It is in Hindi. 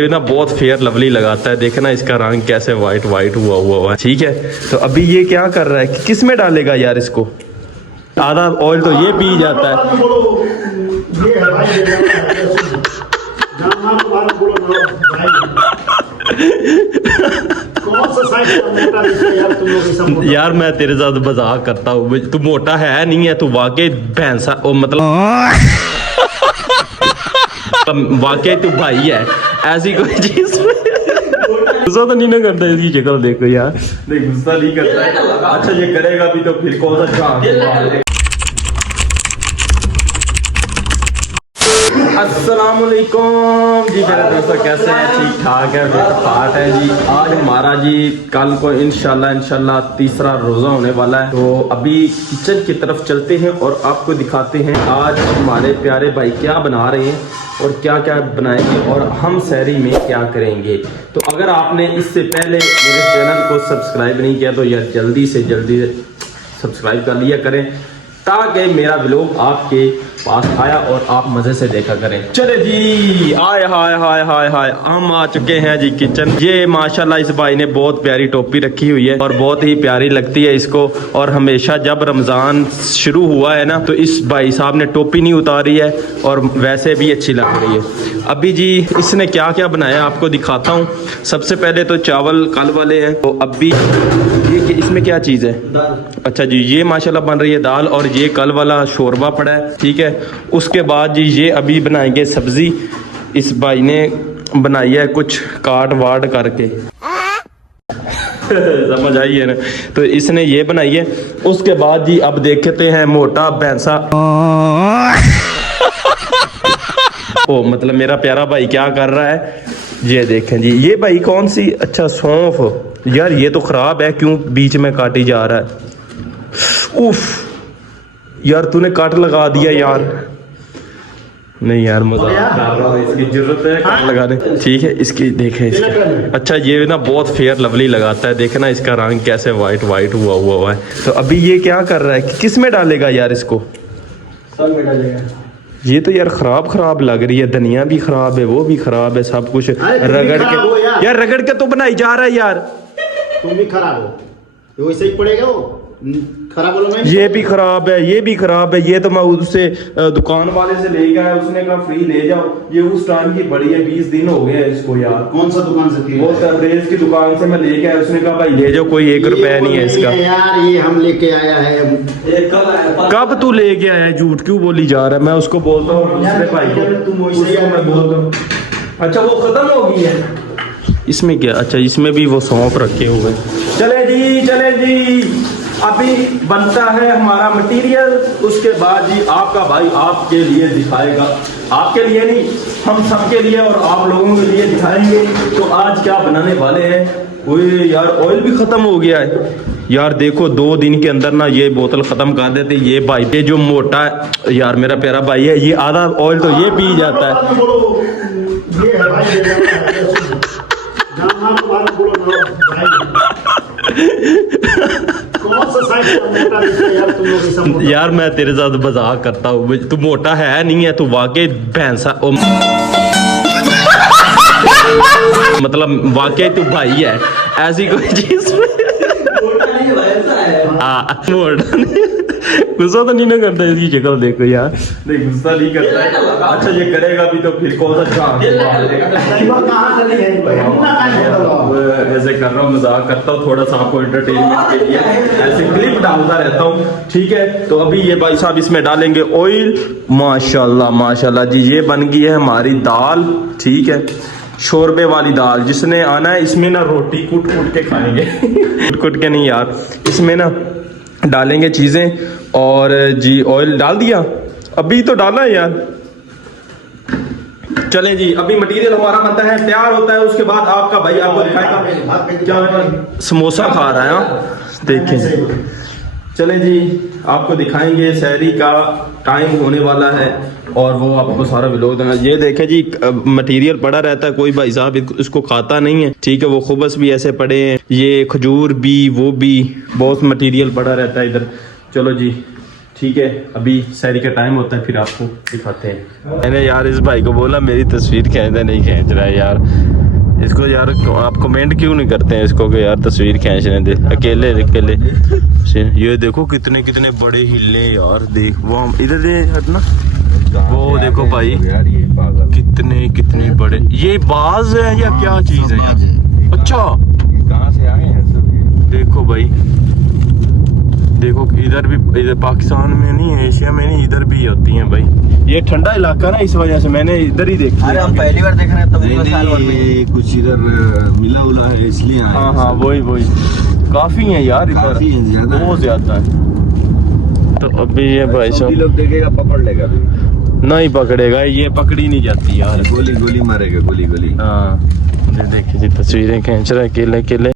ये ना बहुत फेयर लवली लगाता है, देखना इसका रंग कैसे वाइट वाइट हुआ है। ठीक है, तो अभी ये क्या कर रहा है, किस में डालेगा यार इसको? आधा ऑयल तो ये पी जाता है। यार मैं तेरे साथ मजाक करता हूँ, तू मोटा है नहीं है, तू वाकई भैंसा मतलब वाकई तू भाई है, ऐसी कोई चीज गुस्सा तो नहीं ना करता, इसकी शक्ल देखो यार, नहीं गुस्सा नहीं करता है। अच्छा ये करेगा भी तो फिर कौन सा। अस्सलामुअलैकुम जी मेरे दोस्तों, कैसे हैं? ठीक ठाक है, बेहतर है जी। आज हमारा जी कल को इंशाल्लाह तीसरा रोज़ा होने वाला है, तो अभी किचन की तरफ चलते हैं और आपको दिखाते हैं आज हमारे प्यारे भाई क्या बना रहे हैं और क्या क्या बनाएंगे और हम सहरी में क्या करेंगे। तो अगर आपने इससे पहले मेरे चैनल को सब्सक्राइब नहीं किया तो यार जल्दी से जल्दी सब्सक्राइब कर लिया करें, ताकि मेरा व्लॉग आपके पास आया और आप मजे से देखा करें। चले जी, आय हाय हाय हाय हाय, हम आ चुके हैं जी किचन। ये माशाल्लाह इस भाई ने बहुत प्यारी टोपी रखी हुई है और बहुत ही प्यारी लगती है इसको, और हमेशा जब रमज़ान शुरू हुआ है ना तो इस भाई साहब ने टोपी नहीं उतारी है और वैसे भी अच्छी लग रही है। अभी जी इसने क्या क्या बनाया आपको दिखाता हूँ। सबसे पहले तो चावल कल वाले हैं, तो अभी ये इसमें क्या चीज़ है? अच्छा जी, ये माशाल्लाह बन रही है दाल, और ये कल वाला शोरबा पड़ा है। ठीक है, उसके बाद जी ये अभी बनाएंगे सब्जी। इस भाई ने बनाई है कुछ काट वाट करके समझ आई है ना, तो इसने ये बनाई है। उसके बाद जी अब देखते हैं मोटा भैंसा ओ मतलब मेरा प्यारा भाई क्या कर रहा है, ये देखें जी। ये भाई कौन सी, अच्छा सौंफ, यार ये तो खराब है, क्यों बीच में काटी जा रहा है? उफ यार तूने काट लगा दिया यार। नहीं यार मजाक कर रहा हूं, इसकी जरूरत है काट लगाने। ठीक है, इसकी देखें इसका, अच्छा ये ना बहुत फेयर लवली लगाता है, देखना इसका रंग कैसे वाइट वाइट हुआ है। तो अभी ये क्या कर रहा है, किस में डालेगा यार इसको? सब में डालेगा। ये तो यार खराब लग रही है, धनिया भी खराब है, वो भी खराब है, सब कुछ रगड़ के यार रगड़ के तो बनाई जा रहा है यार। तुम भी खराब हो, वैसे ही पड़ेगा वो खराब वाला। ये भी खराब है, ये भी खराब है। ये तो मैं उससे दुकान वाले से ले गया, उसने कहा फ्री ले जाओ। ये उस टाइम की बड़ी है, 20 दिन हो गए इसको यार। कौन सा दुकान से? वो तबरेज की दुकान से मैं ले गया, उसने कहा भाई ले जाओ, कोई 1 रुपया नहीं है इसका। यार ये हम लेके आया है। कब तू लेके आया है? झूठ क्यों बोली जा रहा है? मैं उसको बोलता हूँ दूसरे भाई को, मैं बोलता हूँ। अच्छा वो खत्म हो गई है, इसमें क्या? अच्छा इसमें भी वो सौंफ रखे हुए। चले जी अभी बनता है हमारा मटेरियल, उसके बाद जी आपका भाई आपके लिए दिखाएगा, आपके लिए नहीं हम सबके लिए और आप लोगों के लिए दिखाएंगे। तो आज क्या बनाने वाले हैं? ओए यार ऑयल भी खत्म हो गया है यार, देखो 2 दिन के अंदर ना ये बोतल खत्म कर देते। ये भाई ये जो मोटा है यार, मेरा प्यारा भाई है, ये आधा ऑयल तो ये पी जाता है। यार मैं तेरे साथ मजाक करता हूँ, तू मोटा है नहीं है, तू वाकई भैंसा मतलब वाकई तू भाई है, ऐसी कोई चीज मोटा नहीं। गुस्सा तो नहीं ना करता, इसकी शक्ल देखो यार, नहीं गुस्सा नहीं करता है। अच्छा ये करेगा भी तो फिर कौन सा ऐसे कर रहा हूँ, मजाक करता हूँ, थोड़ा सा आपको एंटरटेनमेंट के लिए ऐसे क्लिप डालता रहता हूँ। ठीक है, तो अभी ये भाई साहब इसमें डालेंगे ऑयल। माशाल्लाह जी, ये बन गई है हमारी दाल। ठीक है, शोरबे वाली दाल। जिसने आना है इसमें ना रोटी कूट के खाएंगे कूट के नहीं यार, इसमें ना डालेंगे चीजें। और जी ऑयल डाल दिया, अभी तो डाला है यार। चलें जी, अभी मटेरियल हमारा बनता है, तैयार होता है, उसके बाद आपका भाई आपको दिखाएगा। क्या समोसा खा रहा है, देखें। चलें जी, आपको दिखाएंगे, सहरी का टाइम होने वाला है और वो आपको सारा व्लॉग देना। ये देखे जी मटेरियल पड़ा रहता है, कोई भाई साहब इसको खाता नहीं है। ठीक है, वो खुबस भी ऐसे पड़े हैं, ये खजूर भी, वो भी बहुत मटेरियल पड़ा रहता है इधर। चलो जी ठीक है, अभी सैरी का टाइम होता है, फिर आपको दिखाते हैं। मैंने यार इस भाई को बोला मेरी तस्वीर खींचना, नहीं खींच रहा है यार। इसको यार आप कमेंट क्यों नहीं करते हैं इसको कि यार तस्वीर खींचने दे, अकेले अकेले। ये देखो कितने कितने बड़े हिले यार, देख वो इधर दे हटना, वो देखो भाई कितने कितने बड़े, ये बाज है या क्या चीज है यार? अच्छा कहाँ से आए हैं सब ये? देखो भाई, देखो इधर भी, इधर पाकिस्तान में नहीं, एशिया में नहीं, इधर भी होती हैं भाई। ये ठंडा इलाका ना, इस वजह से मैंने इधर ही देखी। अरे हम पहली बार देख रहे हैं, तब नहीं, कुछ इधर मिला उला है इसलिए आए हाँ हैं हाँ सब। वही काफी है यार इधर, काफी हैं, ज्यादा है। बहुत ज्यादा है। तो अभी ये भाई सऊदी साहब लोग देखेगा पकड़ लेगा भी। नहीं पकड़ेगा, ये पकड़ी नहीं जाती यार। गोली गोली मारेगा, गोली गोली। हाँ, ये देखिए जी तस्वीरें खींच रहा है अकेले अकेले।